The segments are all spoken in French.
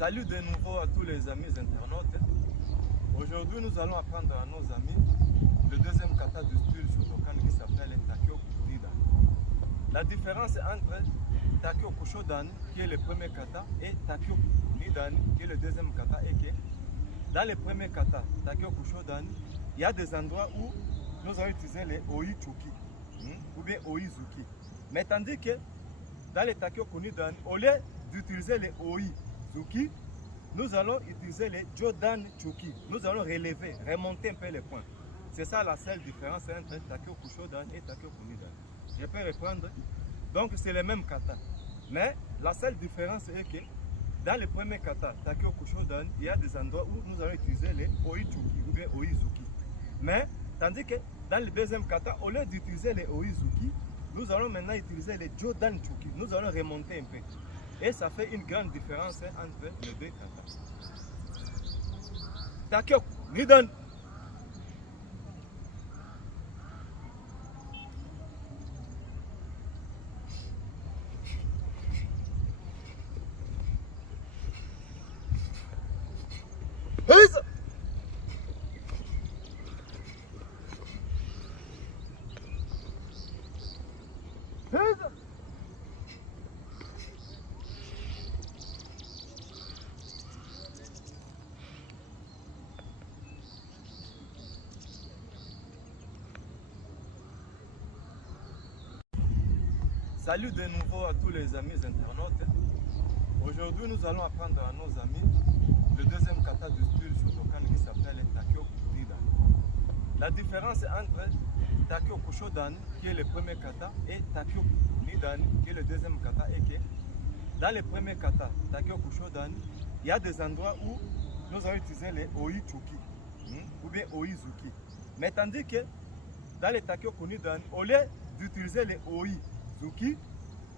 Salut de nouveau à tous les amis internautes. Aujourd'hui, nous allons apprendre à nos amis le deuxième kata du style Shotokan qui s'appelle Takyo Nidan. La différence entre Takyo Kushodan, qui est le premier kata, et Takyo Nidan, qui est le deuxième kata, est que dans le premier kata, Takyo Kushodan, il y a des endroits où nous allons utiliser les Oi Chuki ou bien Oi Zuki. Mais tandis que dans le Takyo Nidan, au lieu d'utiliser les Oi Zuki, nous allons utiliser les Jodan Chuki. Nous allons relever, remonter un peu les points. C'est ça la seule différence entre Takyo Kushodan et Takyo Nidan. Je peux reprendre. Donc c'est le même kata. Mais la seule différence est que dans le premier kata, Takyo Kushodan, il y a des endroits où nous allons utiliser les Oi Chuki ou bien Oi Zuki. Mais tandis que dans le deuxième kata, au lieu d'utiliser les Oi Zuki, nous allons maintenant utiliser les Jodan Chuki. Nous allons remonter un peu. Et ça fait une grande différence entre les deux katas. Takyo Nidan. Salut de nouveau à tous les amis internautes. Aujourd'hui, nous allons apprendre à nos amis le deuxième kata du style Shotokan qui s'appelle Takyo Nidan. La différence entre Takyo Kushodan, qui est le premier kata, et Takyo Nidan, qui est le deuxième kata, est que dans le premier kata, Takyo Kushodan, il y a des endroits où nous allons utiliser les Oi Chuki ou bien Oi Zuki. Mais tandis que dans le Takyo Nidan, au lieu d'utiliser les Oi Zuki,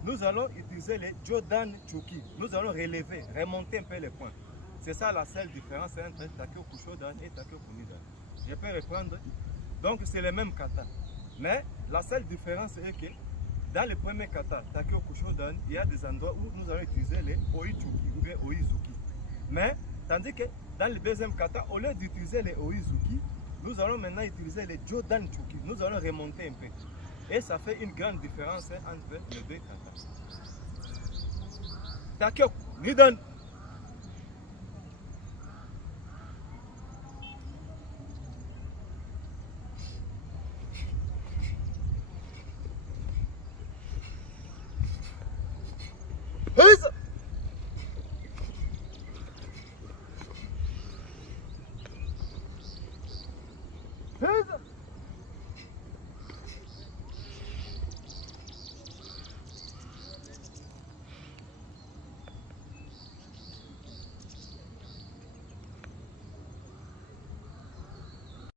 nous allons utiliser les Jodan Chuki. Nous allons relever, remonter un peu les points. C'est ça la seule différence entre Takyo Kushodan et Takyo Nidan. Je peux reprendre. Donc c'est le même kata. Mais la seule différence est que dans le premier kata, Takyo Kushodan, il y a des endroits où nous allons utiliser les Oi Chuki ou bien Oi Zuki. Mais tandis que dans le deuxième kata, au lieu d'utiliser les Oi Zuki, nous allons maintenant utiliser les Jodan Chuki. Nous allons remonter un peu. Et ça fait une grande différence entre les deux katas. Takyo Nidan.